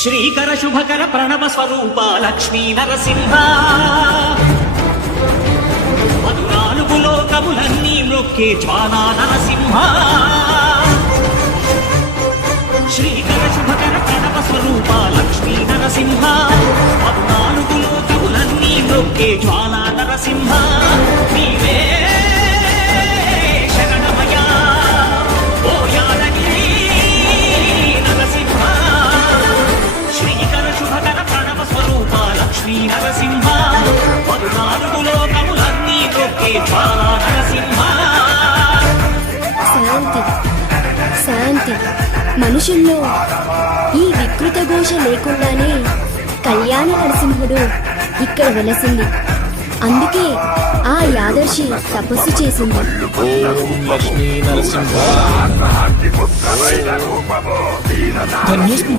శ్రీకర శుభకర ప్రణవ స్వరూప లక్ష్మీ నరసింహ మధురాలుగు లోకములన్నీ మ్రొక్కే జ్వాలా నరసింహ శ్రీకర శుభకర ప్రణవ స్వరూప లక్ష్మీ నరసింహ మధురాలుగు లోకములన్నీ మ్రొక్కే జ్వాలా నరసింహ నీవే శరణమయా ఓ యాదగిరి నరసింహ శ్రీకర శుభకర ప్రణవ స్వరూప లక్ష్మీ నరసింహ పద్నాలుగు లోకములన్నీ మ్రొక్కే జ్వాలా నరసింహ. శాంతి శాంతి మనుషుల్లో ఈ వికృత ఘోష లేకుండానే కళ్యాణ నరసింహుడు ఇక్కడ వెలసింది. అందుకే ఆ యాదర్శి తపస్సు చేసింది. ఓం లక్ష్మీ నరసింహ.